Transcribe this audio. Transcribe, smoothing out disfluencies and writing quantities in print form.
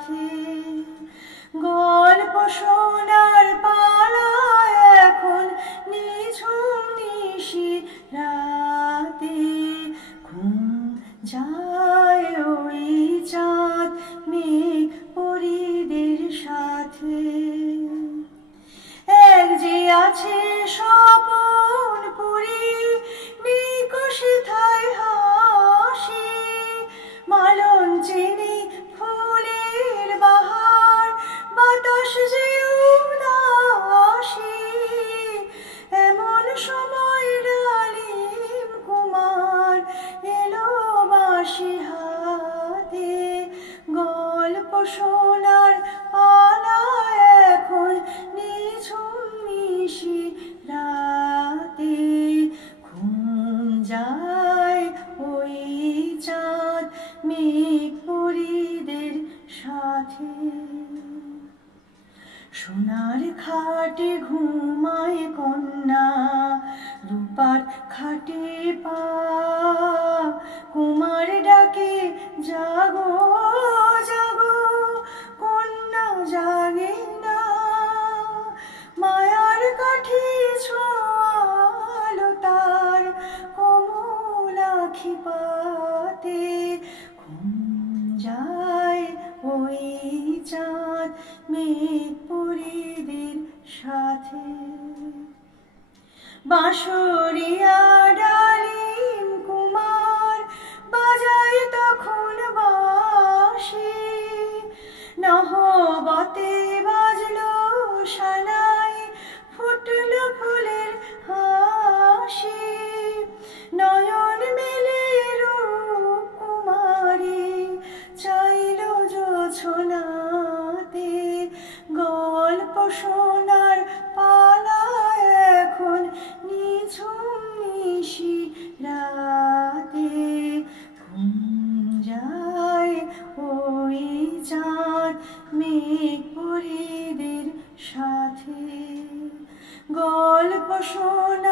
সাথে। গল্প শোনার পালা এখন নিঝুম নিশি রাতে। ঘুম যায় ওই চাঁদ মেঘ পরীদের সাথে। এক যে আছে স্বপন পুরী, নিকষে থাই হাসি। মালন চিনি ফুলের বাহার, বাতাস যে উদাসী। এমন সময় ডালিম কুমার এলো বাঁশি হাতে। গল্প শোনার পালা এখন নিঝুম নিশি রাতে। ঘুম যায় ওই চাঁদ মেঘ পরীদের সাথে। সোনার খাটে ঘুমায় কন্যা, রূপার খাটে পা। কুমার ডাকে জাগো জাগো, কন্যা জাগে না। মায়ার কাঠি ছোঁয়ালো তার কোমল আখি পাতে। ঘুম যায় ওই চাঁদ মেঘ পরীদের সাথে। বাঁশরিয়া ডালিম কুমার বাজায় তখন বাঁশি। নহবতে বাজলো সানাই, ফুটলো ফুলের হাসি। নয়ন মেলে রূপ কুমারী চাইল জোছনাতে। গল্প শোনার পালা এখন নিঝুম নিশি রাতে। ঘুম যায় ওই চাঁদ মেঘ পরীদের সাথে। গল্প শোনা